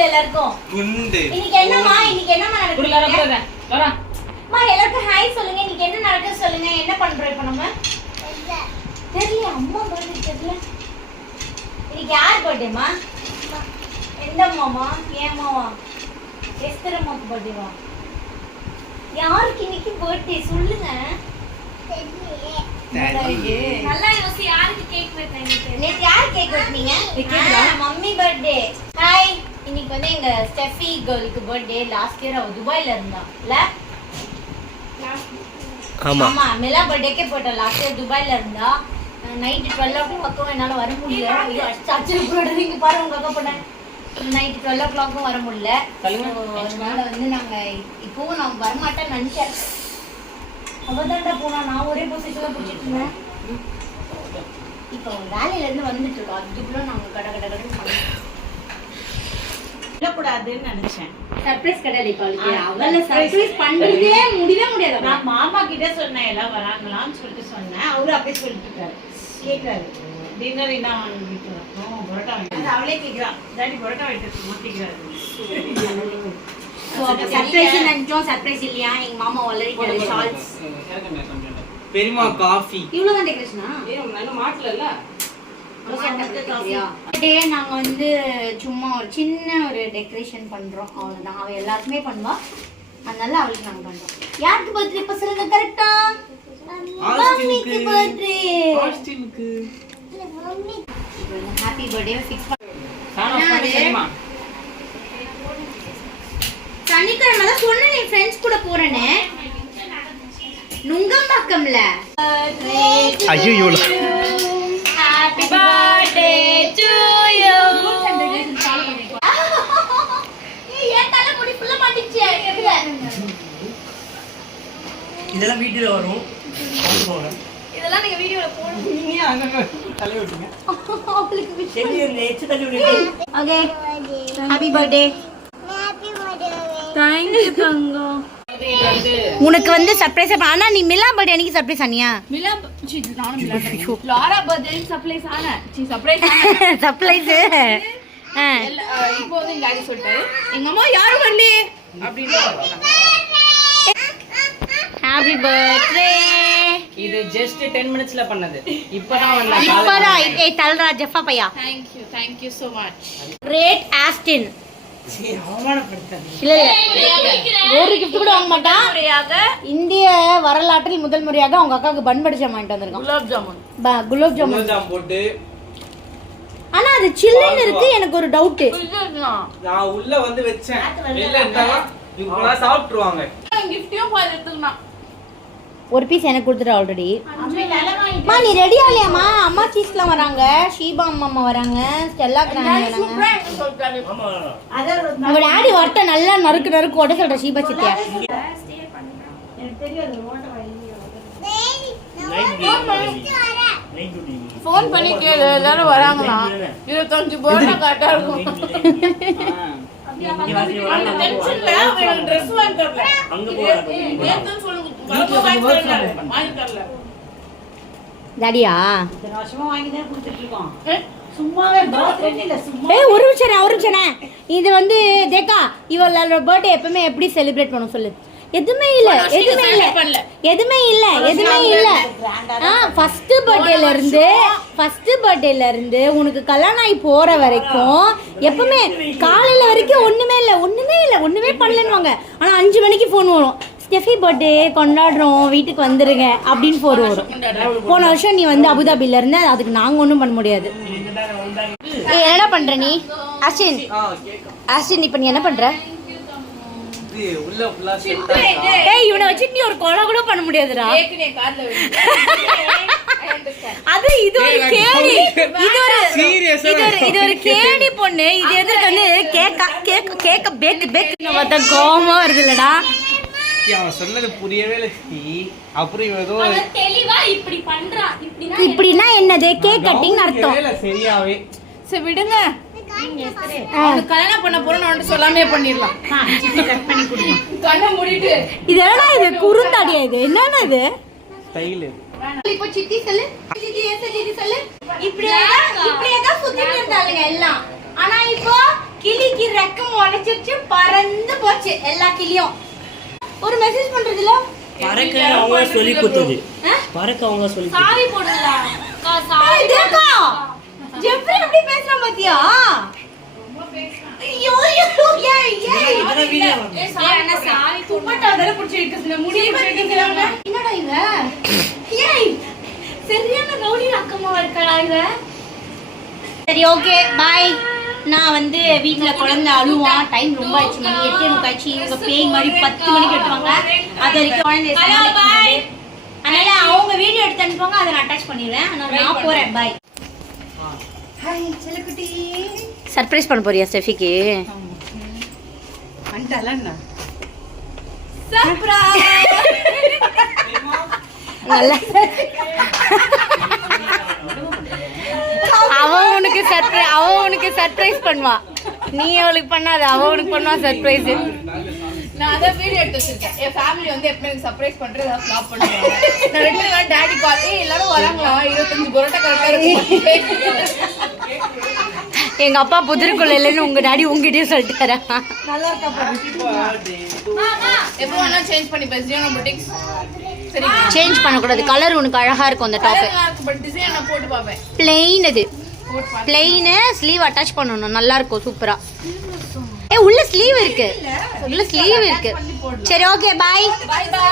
சொல்லு எல்லாருக்கும். குண்டு. இன்னைக்கு என்னமா நடக்குது? அம்மா எல்லாருக்கும் ஹாய் சொல்லுங்க. இன்னைக்கு என்ன நடக்குது சொல்லுங்க. என்ன பண்றோம் இப்போ நம்ம? தெரியல. அம்மா பர்த்டே தெரியல. இன்னைக்கு யார் பர்த்டேமா? எந்த அம்மாமா? ஏன் அம்மாவா? எஸ்தர் அம்மாக்கு பர்த்டேவா? யாருக்கு இன்னைக்கு பர்த்டே சொல்லுங்க. நல்லா யோசி. யாருக்கு கேக் வெட்டீங்க? நேத்து யார் கேக் வெட்டீங்க? Mummy birthday. ஹாய். இன்னைக்கு வந்து எங்க ஸ்டெஃபி கேர்ளுக்கு பர்த்டே. லாஸ்ட் இயர் அவ துபாயில இருந்தா இல்ல? ஆமா மிலா பர்த்டேக்கே போயிட்டா. லாஸ்ட் இயர் துபாயில இருந்தா. நைட் 12 o'clock என்னால வர முடியல. சர்ச்சில் போடுறீங்க பாரு உங்க அக்கா பண்ண. நைட் 12 o'clock வர முடியல. அதனால வந்து நாங்க இப்பவும் நான் வரமாட்டேன்னு நினைச்சேன். அவதாண்டா போனா நான் ஒரே பொசிஷன்ல பிடிச்சிட்டு இருந்தேன். இப்போ வேலையில இருந்து வந்துட்டு இருக்கோம். அதுக்குள்ள நாங்க கடை கூடாதுன்னு நினைச்சேன். சர்ப்ரைஸ் கடை காலிக்கு அவளை சர்ப்ரைஸ் பண்றதே முடியவே முடியாது. நான் மாமா கிட்ட சொன்னேன் எல்லாம் வராங்களான்னு சொல்லிட்டு சொன்னேன். அவரு அப்படியே சொல்லிட்டு இருக்காரு. கேட்காரு டின்னர் என்ன வாங்கிட்டு வரணும் பரோட்டா வாங்கிட்டு. அவளே கேட்கிறா டாடி பரோட்டா வாங்கிட்டு மாத்திக்கிறாரு. சர்ப்ரைஸ் நினைச்சோம். சர்ப்ரைஸ் இல்லையா? எங்க மாமா ஆல்ரெடி ஷால்ஸ் பெரியமா காஃபி இவ்வளவுதான் டெக்கரேஷனா? இன்னும் மாட்டல. நாங்க வந்து சும்மா ஒரு சின்ன ஒரு டெக்கரேஷன் பண்றோம். அவ்வளவுதான். அவ எல்லாருக்குமே பண்ணுவா. அதனால அவளுக்கு நாங்க பண்றோம். யாருக்கு பர்த்டே இப்ப சொல்லுங்க கரெக்டா? மம்மிக்கு பர்த்டே. ஆஸ்டினுக்கு ஹேப்பி பர்த்டே ஃபிக்ஸ் சரிமா. சனிக்கிழமை தான் சொன்னேன் நீ ஃப்ரெண்ட்ஸ் கூட போறேன்னு. நுங்கம்பாக்கம்ல. ஐயோ Happy birthday to you. ஏன் தலை முடி ஃபுல்லா மாட்டிச்சு. இதெல்லாம் வீடியோல வரும். இதெல்லாம் நீங்க வீடியோல போடுங்க. நீங்க அங்க தலை விட்டுங்க. உங்களுக்கு விஷயம். சரி இந்த எச்ச தள்ளி விடுங்க. Okay. Happy birthday. Happy birthday. Thank you தங்கம். உனக்கு வந்து சர்ப்ரைஸ் ஆனா நீ மிலா பர்த்டே அன்னைக்கு சர்ப்ரைஸ் ஆனியா? மிலா நானும் மிலா லாரா பர்த்டே சர்ப்ரைஸ் ஆனா சர்ப்ரைஸ் சர்ப்ரைஸ். இப்போ வந்து டாடி சொல்லிட்டாரு எங்க அம்மா யாரும் வரல அப்படின்னு. Happy birthday. இது ஜஸ்ட் 10 மினிட்ஸ்ல பண்ணது. இப்பதான் ஏய் தல்ரா ஜெஃபா பையா. thank you so much. Great Austin. இல்ல ஒரு gift கூட வாங்க மாட்டான். இந்திய வரலாற்றில் முதல் முறையாக அவங்க அக்காவுக்கு பன் படிச்ச வாங்கிட்டு வந்திருக்கான். குலாப் ஜாமுன் போட்டு. ஆனா அது சில்லுன்னு இருக்கு. எனக்கு ஒரு டவுட். நான் உள்ள வந்து வெச்சேன். இல்லன்னா இவங்க சாப்பிட்டுருவாங்க. கிஃப்ட்டும் பாரு எடுத்துக்கணும். ஒரு பீஸ் எனக்கு கொடுத்துட்டு ஆல்ரெடி. அம்மா நீ ரெடி ஆகலையாம்மா? அம்மா சீஸ்லாம் வராங்க. ஷீபா அம்மா வராங்க. ஸ்டெல்லா கிராண்ட் வராங்க. உங்க டாடி வரட்ட நல்லா நறுக்கு ஓட சொல்ற ஷீபா சித்தியா. ஃபோன் பண்ணி கேளு எல்லாரும் வராங்களா? 25 போனா கரெக்டா இருக்கும். டென்ஷன்ல அவன் Dress வாங்கி தரல. அங்க போறாங்க. ஏன்னு சொல்லுங்க. வாங்கி தரல. டாடியா? இத்தனை வருஷமா வாங்கி தான் கொடுத்துட்டு இருக்கோம். சும்மாவே பர்த்டே இல்ல சும்மா. ஏய் ஒரு நிமிஷம். இது வந்து தேக்கா இவளோட பர்த்டே எப்பவுமே எப்படி செலிப்ரேட் பண்ண சொல்லு. எதுமே இல்ல ஃபர்ஸ்ட் பர்த்டேல இருந்து உனக்கு கல்யாணம் ஆகி போற வரைக்கும் எப்பவுமே காலையில வரைக்கும் ஒண்ணுமே பண்ணலன்னுவாங்க. ஆனா 5 மணிக்கு போன் வரும். ஸ்டெஃபி பர்த்டே கொண்டாடுறோம் வீட்டுக்கு வந்துருங்க அப்படின்னு போன் வரும். போன வருஷம் நீ வந்து அபுதாபில இருந்த. அதுக்கு நாங்க ஒண்ணும் பண்ண முடியாது. என்ன பண்ற நீ ஆஸ்டின்? இப்ப நீ என்ன பண்ற? உள்ள ஃபுல்லா செட். ஏய் இவனை வச்சு நீ ஒரு கொலை கூட பண்ண முடியாதுடா. ஏக்குனே கார்ல அது இது ஒரு கேடி. இது ஒரு கேடி பொண்ணு. இது எதுக்கு வந்து கேக்க பேக் வந்த கோவமா வருதுலடா. அவன் சொன்னது புரியவே இல்லை. அப்புறம் இவன் ஏதோ தெளிவா இப்படி பண்றான். இப்படினா என்னது? கேக் கட்டிங் அர்த்தம். சரியாவே சரி விடுங்க. கல்யாணம் பண்ண போறோம் சொல்லாமே பண்ணிடலாம். கட் பண்ணி கொடுங்க. கண்ணை மூடிட்டு இது என்னடா இது? குறுந்தாடியா இது? என்னன்னா இது ஸ்டைல். இப்போ சித்தி சொல்லு. சித்தி சொல்லு. இப்படியே தான் சுத்திட்டு இருந்தாங்க எல்லாம். ஆனா இப்போ கிளிக்கிற ரெக்கம் உடைச்சிருச்சு, பறந்து போச்சு எல்லா கிளியும். ஒரு மெசேஜ் பண்றதுல பறக்க அவங்க சொல்லி கொடுத்தது. பறக்க அவங்க சொல்லி சாவி போடுறா. சாவி தேக்கா. ஜெஃப்ரி எப்படி பேசுறான் பாத்தியா? ஐயோ சாவி துப்பட்டால புடிச்சு இருக்கு. முடி பிடிச்சிருக்காங்க. என்னடா இவ? ஏய் சரியான ரவுடி அக்கம்மா இருக்கடா இவ. சரி ஓகே பை. நான் வந்து வீட்டில் குழந்தை அழுவான். டைம் ரொம்ப ஆயிடுச்சு, மணி 8:30 இவங்க பேய் மாதிரி 10 மணிக்கு எடுத்துவாங்க. அது வரைக்கும் குழந்தை அதனால அவங்க வீடியோ எடுத்து அனுப்புவாங்க, அதை நான் அட்டாச் பண்ணிடுவேன். அதனால நான் போறேன். பாய். ஹாய் செல்லக்குட்டி. சர்ப்ரைஸ் பண்ண போறியா ஸ்டெஃபிக்கு? வந்துட்டலண்ணா சர்ப்ரைஸ். நல்லா அவ உனக்கு சர்ப்ரைஸ் பண்ணுவா. நீ அவளுக்கு பண்ணாத, அவ உனக்கு பண்ணுவா சர்ப்ரைஸ். நான் அத வீடியோ எடுத்து வச்சிருக்கேன். என் ஃபேமிலி வந்து எப்பவுமே எனக்கு சர்ப்ரைஸ் பண்றது ஸ்டாப் பண்ணுவாங்க. நான் 2 நாள் டாடி கால் எல்லாரும் வராங்களா 25 பரோட்டா கரெக்டா இருக்கு. எங்க அப்பா புதிர்குள்ளன்னு உங்க டாடி உங்ககிட்டயே சொல்லிட்டாரா? நல்லா இருக்கா எப்போ வேணா சேஞ்ச் பண்ணி பேசுறேன் நம்ம புட்டிக்ஸ். சரி சேஞ்ச் பண்ண கூடாது. கலர் உனக்கு அழகா இருக்கும் அந்த டாப். பட் டிசைன் நான் போட்டு பாப்பேன். plain இது. plain ஸ்லீவ் அட்டாச் பண்ணனும். நல்லா இருக்கும் சூப்பரா. உள்ள ஸ்லீவ் இருக்கு. உள்ள ஸ்லீவ் இருக்கு. சரி ஓகே பை. By by.